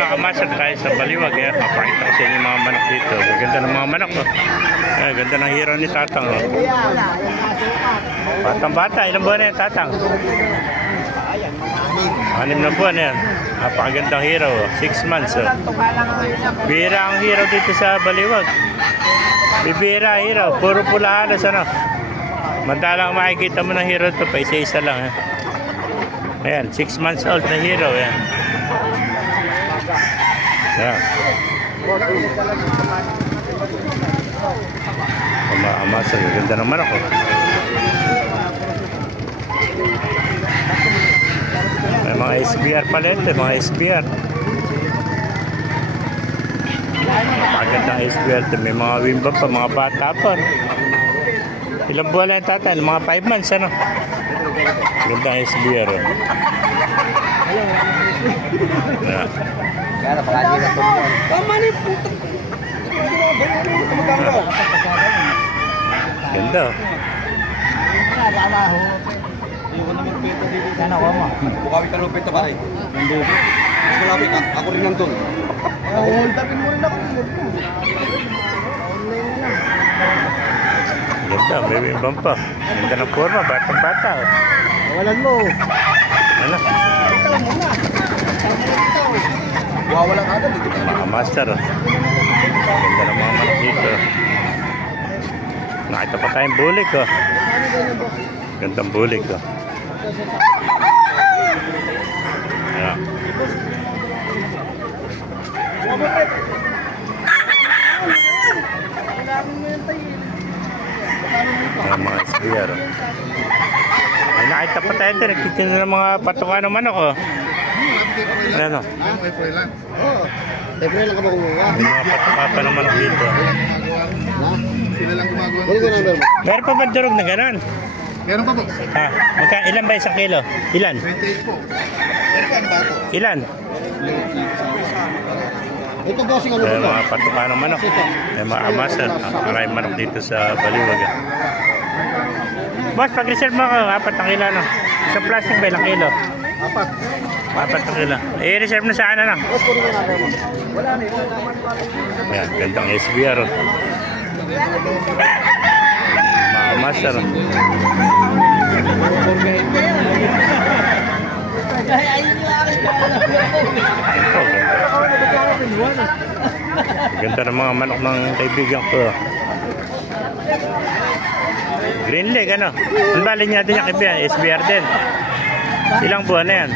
mga kamasad tayo sa Baliwag. Papakita ko sa inyo yung mga manok dito. Ganda ng mga manok. Ganda ng hero ni Tatang. Batang bata, ilang buwan na yan Tatang? 6 na buwan yan. Napakagandang hero. 6 months. Bira ang hero dito sa Baliwag. Bibira hero. Puro pula halos ano. Madalang makikita mo ng hero ito pa. Isa-isa lang. Ayan, 6 months old na hero. Ayan. Ayan. Amasa, ganda ng manok. May mga SBR pala ito, mga SBR. Napakagandang SBR ito. May mga wimba pa, mga bata pa. Ilang buwan lang tatay? Mga 5 months, ano? Gandang SBR. Ayan. Kaya palagi na tumulong. Tama ni puto. Ganda. Sana ko mo. Bukawi ka lupit to pare. Hindi. Mas malapit ako rin nandun. Hold upin mo rin ako. Ganda, may wimbang pa. Ganda ng forma, batang-bata. Walan mo. Ano? Wala ka agad. Mga master. Ganda ng mga manok dito. Nakita pa tayong bulik. Gandang bulik. Ayan. Ayan mga SBR. Ay, nakita pa tayo ito. Nagtitin ng mga patukan ng manok. Ano? April lang. Oo. April lang ka ba kumuha? May mga patuka pa ng manok dito. Sila lang gumagawa. Meron pa ba durog na gano'n? Meron pa po. Ilan ba isang kilo? Ilan? 28 po. Meron pa ba po? Ilan? Ito bossing ano May ba? mga patuka ng manok. May mga amasan. Maraming manok dito sa Baliwag. Boss, pag-reserve mo ako, 4 ang kilo. No? Isang plastic ba ilang kilo? 4 ang kilo. I-reserve na sa ano lang. Wala na. Ayan, gandang SBR. Mga amasan. Ganda ng mga manok ng kaibigan ko. Green leg, ano? Ang bali niya din yung kaibigan, SBR din. Ilang buwan na yan?